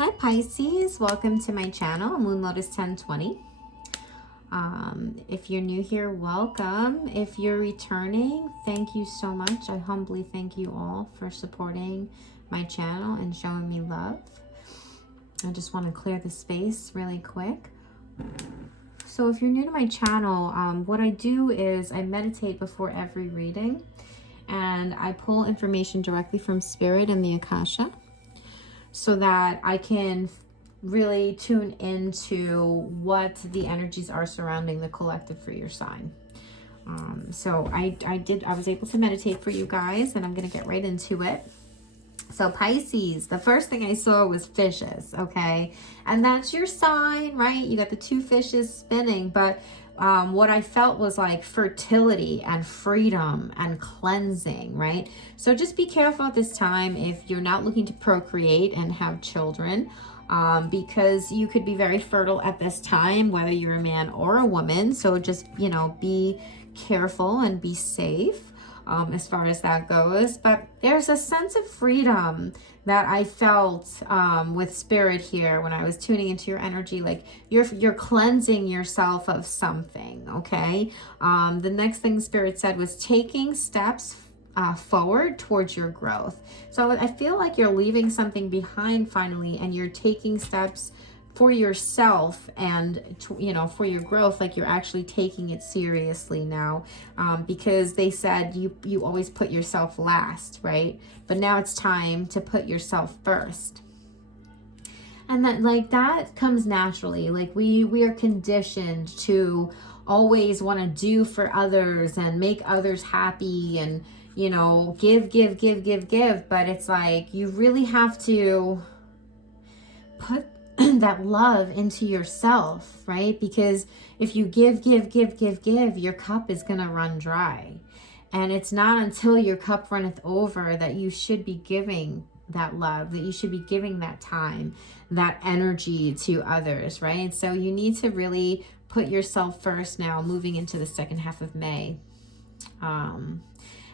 Hi Pisces, welcome to my channel, Moon Lotus 1020. If you're new here, welcome. If you're returning, thank you so much. I humbly thank you all for supporting my channel and showing me love. I just want to clear the space really quick. So if you're new to my channel, what I do is I meditate before every reading and I pull information directly from Spirit and the Akasha, so that I can really tune into what the energies are surrounding the collective for your sign. So I was able to meditate for you guys, and I'm going to get right into it. So Pisces, the first thing I saw was fishes, okay? And that's your sign, right? You got the two fishes spinning, but what I felt was like fertility and freedom and cleansing, right? So just be careful at this time if you're not looking to procreate and have children, because you could be very fertile at this time, whether you're a man or a woman. So just, be careful and be safe as far as that goes. But there's a sense of freedom that I felt with Spirit here when I was tuning into your energy. Like you're cleansing yourself of something, okay? The next thing Spirit said was taking steps forward towards your growth. So I feel like you're leaving something behind finally, and you're taking steps for yourself and for your growth. Like you're actually taking it seriously now, because they said you always put yourself last, right? But now it's time to put yourself first. And that comes naturally. Like we are conditioned to always want to do for others and make others happy and give, but it's like you really have to put that love into yourself, right? Because if you give, your cup is gonna run dry. And it's not until your cup runneth over that you should be giving that love, that you should be giving that time, that energy to others, right? So you need to really put yourself first now, moving into the second half of May.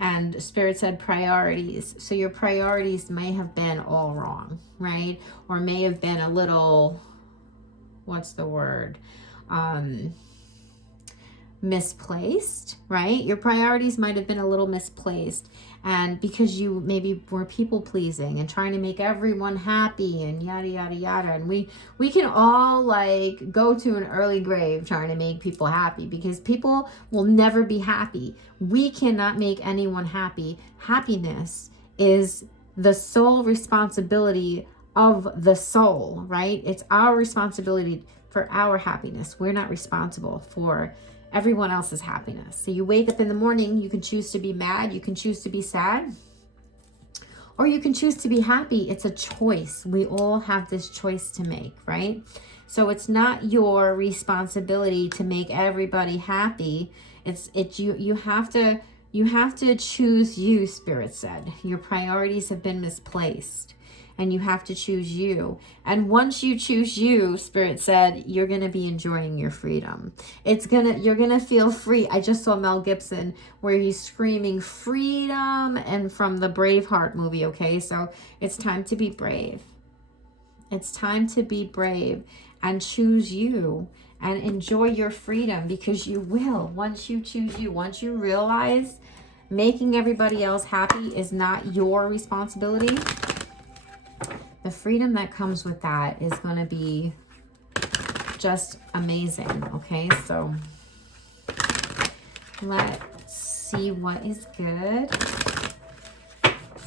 And Spirit said priorities. So your priorities may have been all wrong, right? Or may have been a little, what's the word? Misplaced, right? Your priorities might have been a little misplaced. And because you maybe were people pleasing and trying to make everyone happy and yada, yada, yada. And we can all go to an early grave trying to make people happy, because people will never be happy. We cannot make anyone happy. Happiness is the sole responsibility of the soul, right? It's our responsibility for our happiness. We're not responsible for everyone else's happiness. So you wake up in the morning, you can choose to be mad, you can choose to be sad, or you can choose to be happy. It's a choice. We all have this choice to make, right? So it's not your responsibility to make everybody happy. You have to choose you, Spirit said. Your priorities have been misplaced. And you have to choose you. And once you choose you, Spirit said, you're going to be enjoying your freedom. You're going to feel free. I just saw Mel Gibson where he's screaming freedom, and from the Braveheart movie, okay? So it's time to be brave. It's time to be brave and choose you and enjoy your freedom, because you will once you choose you. Once you realize making everybody else happy is not your responsibility, the freedom that comes with that is going to be just amazing, okay? So let's see what is good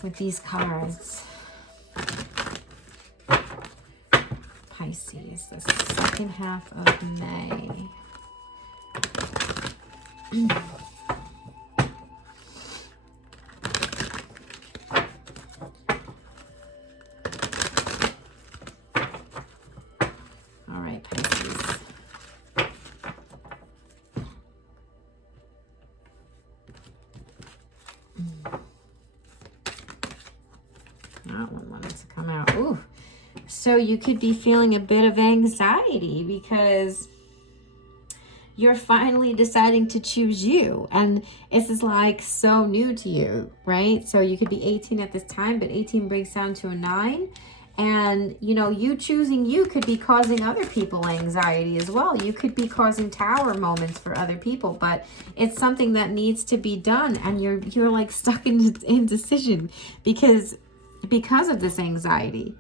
with these cards. Pisces, the second half of May. That one wanted to come out. Ooh. So you could be feeling a bit of anxiety because you're finally deciding to choose you. And this is so new to you, right? So you could be 18 at this time, but 18 breaks down to a 9. And, you know, you choosing you could be causing other people anxiety as well. You could be causing tower moments for other people, but it's something that needs to be done. And you're like stuck in indecision because of this anxiety.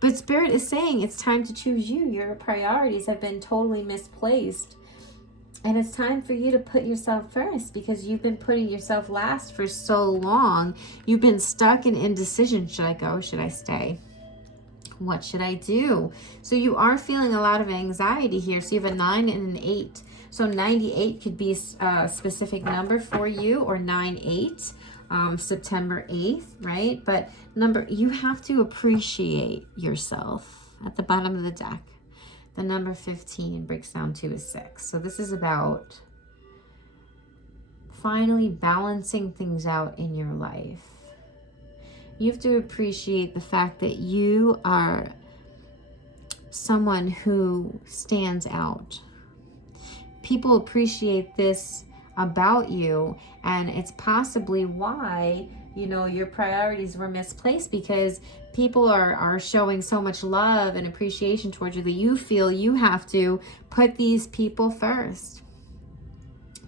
But Spirit is saying it's time to choose you. Your priorities have been totally misplaced. And it's time for you to put yourself first because you've been putting yourself last for so long. You've been stuck in indecision. Should I go? Should I stay? What should I do? So you are feeling a lot of anxiety here. So you have a 9 and an 8. So 98 could be a specific number for you, or 9-8, September 8th, right? But you have to appreciate yourself at the bottom of the deck. The number 15 breaks down to a 6. So this is about finally balancing things out in your life. You have to appreciate the fact that you are someone who stands out. People appreciate this about you, and it's possibly why, you know, your priorities were misplaced, because people are showing so much love and appreciation towards you that you feel you have to put these people first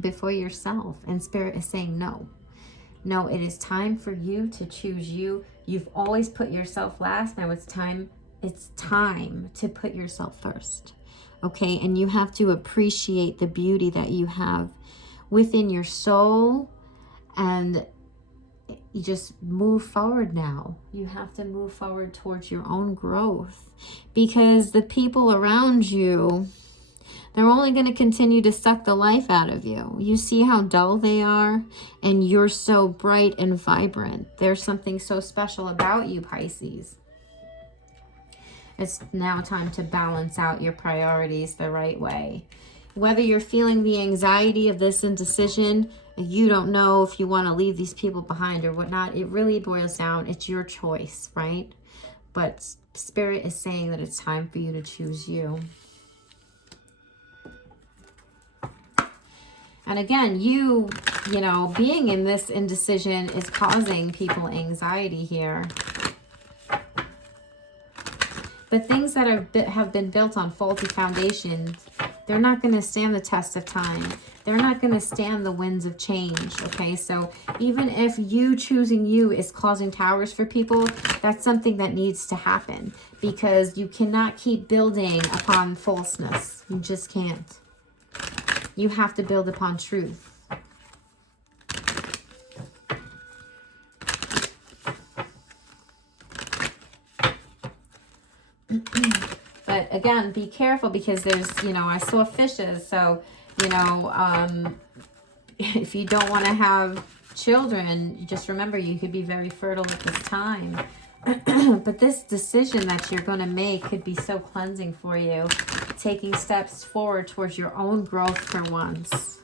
before yourself. And Spirit is saying no. No, it is time for you to choose you. You've always put yourself last. Now it's time to put yourself first. Okay? And you have to appreciate the beauty that you have within your soul, and you just move forward now. You have to move forward towards your own growth, because the people around you, they're only going to continue to suck the life out of you. You see how dull they are, and you're so bright and vibrant. There's something so special about you, Pisces. It's now time to balance out your priorities the right way. Whether you're feeling the anxiety of this indecision, you don't know if you want to leave these people behind or whatnot, it really boils down, it's your choice, right? But Spirit is saying that it's time for you to choose you. And again, you know, being in this indecision is causing people anxiety here. But things that have been built on faulty foundations, they're not going to stand the test of time. They're not going to stand the winds of change, okay? So even if you choosing you is causing towers for people, that's something that needs to happen, because you cannot keep building upon falseness. You just can't. You have to build upon truth. But again, be careful, because there's, you know, I saw fishes. So, you know, if you don't want to have children, just remember you could be very fertile at this time. But this decision that you're going to make could be so cleansing for you, taking steps forward towards your own growth for once.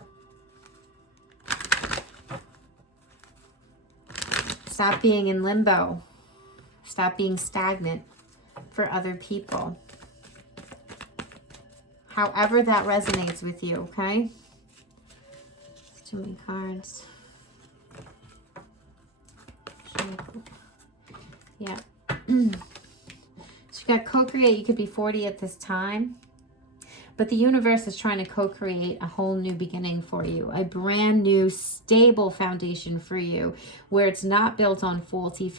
Stop being in limbo. Stop being stagnant for other people. However that resonates with you, okay? Too many cards. Yeah. So you got co-create. You could be 40 at this time. But the universe is trying to co-create a whole new beginning for you. A brand new, stable foundation for you, where it's not built on faulty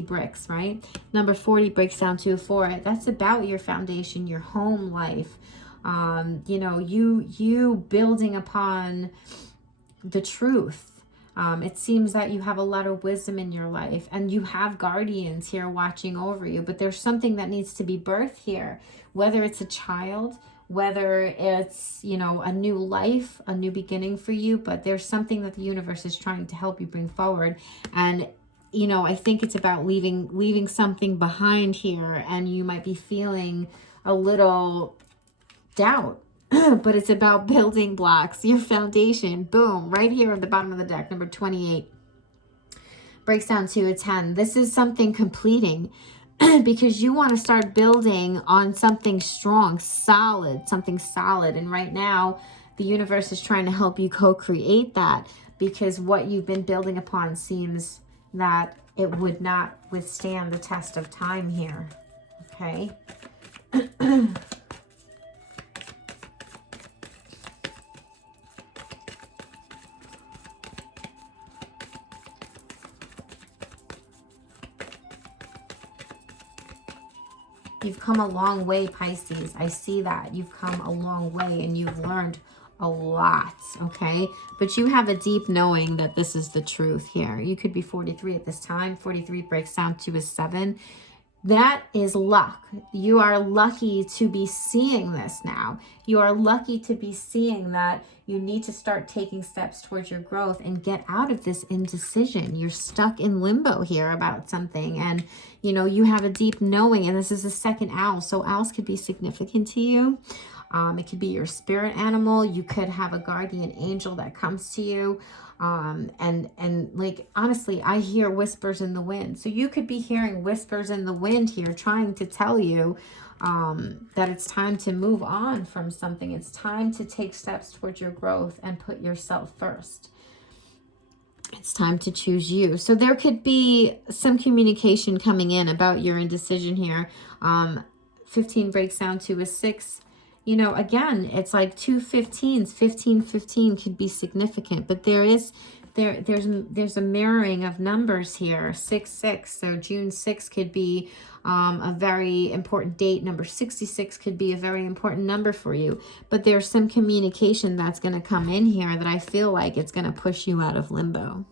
bricks, right? Number 40 breaks down to 4. That's about your foundation, your home life. You know, you building upon the truth. It seems that you have a lot of wisdom in your life, and you have guardians here watching over you, but there's something that needs to be birthed here, whether it's a child, whether it's, you know, a new life, a new beginning for you, but there's something that the universe is trying to help you bring forward. And, you know, I think it's about leaving something behind here, and you might be feeling a little doubt. But it's about building blocks, your foundation. Boom, right here at the bottom of the deck, number 28. Breaks down to a 10. This is something completing, because you want to start building on something strong, something solid. And right now, the universe is trying to help you co-create that, because what you've been building upon seems that it would not withstand the test of time here. Okay. You've come a long way, Pisces. I see that. You've come a long way and you've learned a lot, okay? But you have a deep knowing that this is the truth here. You could be 43 at this time. 43 breaks down to a 7. That is luck. You are lucky to be seeing this now. You are lucky to be seeing that you need to start taking steps towards your growth and get out of this indecision. You're stuck in limbo here about something, and you know, you have a deep knowing, and this is the second owl. So owls could be significant to you. It could be your spirit animal. You could have a guardian angel that comes to you. And like, honestly, I hear whispers in the wind. So you could be hearing whispers in the wind here trying to tell you that it's time to move on from something. It's time to take steps towards your growth and put yourself first. It's time to choose you. So there could be some communication coming in about your indecision here. 15 breaks down to a 6. You know, again, it's like 2 15s. 15 could be significant, but there's a mirroring of numbers here. 6 6. So June 6 could be a very important date. Number 66 could be a very important number for you. But there's some communication that's going to come in here that I feel like it's going to push you out of limbo.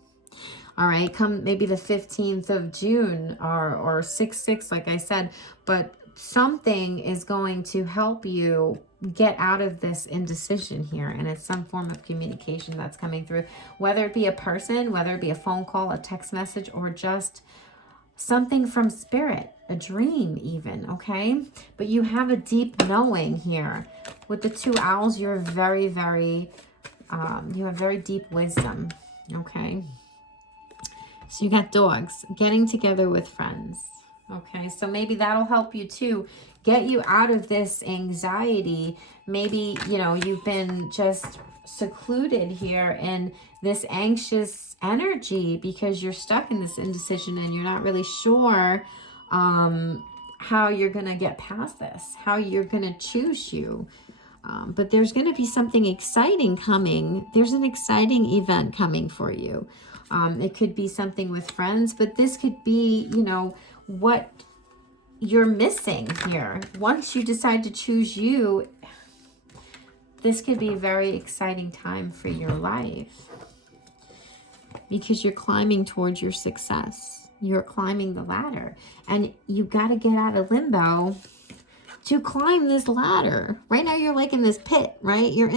All right, come maybe the 15th of June or 6 6, like I said, but something is going to help you get out of this indecision here, and it's some form of communication that's coming through, whether it be a person, whether it be a phone call, a text message, or just something from spirit, a dream even, okay? But you have a deep knowing here. With the 2 owls, you're very, very, you have very deep wisdom, okay? So you got dogs, getting together with friends. Okay, so maybe that'll help you too, get you out of this anxiety. Maybe, you know, you've been just secluded here in this anxious energy because you're stuck in this indecision and you're not really sure how you're going to get past this, how you're going to choose you. But there's going to be something exciting coming. There's an exciting event coming for you. It could be something with friends, but this could be, you know, what you're missing here. Once you decide to choose you, this could be a very exciting time for your life because you're climbing towards your success. You're climbing the ladder, and you got to get out of limbo to climb this ladder. Right now you're like in this pit, right? You're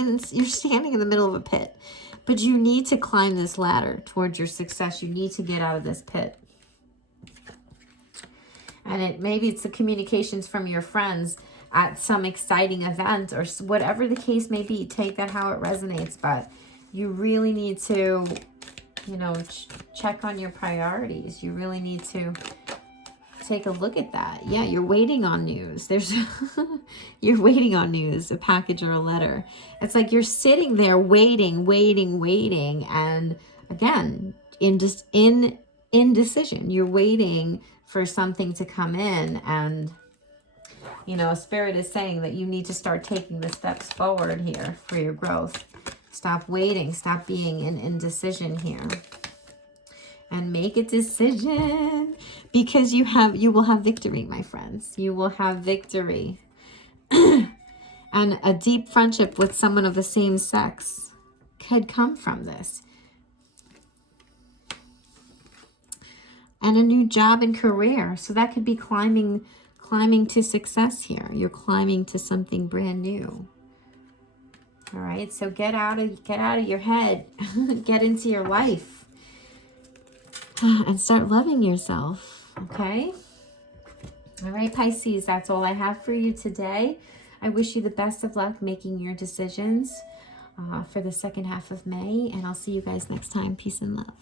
standing in the middle of a pit, but you need to climb this ladder towards your success. You need to get out of this pit. And maybe it's the communications from your friends at some exciting event or whatever the case may be. Take that how it resonates, but you really need to, you know, check on your priorities. You really need to take a look at that. Yeah, you're waiting on news. You're waiting on news, a package or a letter. It's like you're sitting there waiting, and again, indecision. You're waiting for something to come in, and you know, Spirit is saying that you need to start taking the steps forward here for your growth. Stop waiting, stop being in indecision here, and make a decision, because you will have victory, my friends. You will have victory. And a deep friendship with someone of the same sex could come from this. And a new job and career. So that could be climbing to success here. You're climbing to something brand new. All right, so get out of your head. Get into your life. And start loving yourself, okay? All right, Pisces, that's all I have for you today. I wish you the best of luck making your decisions for the second half of May, and I'll see you guys next time. Peace and love.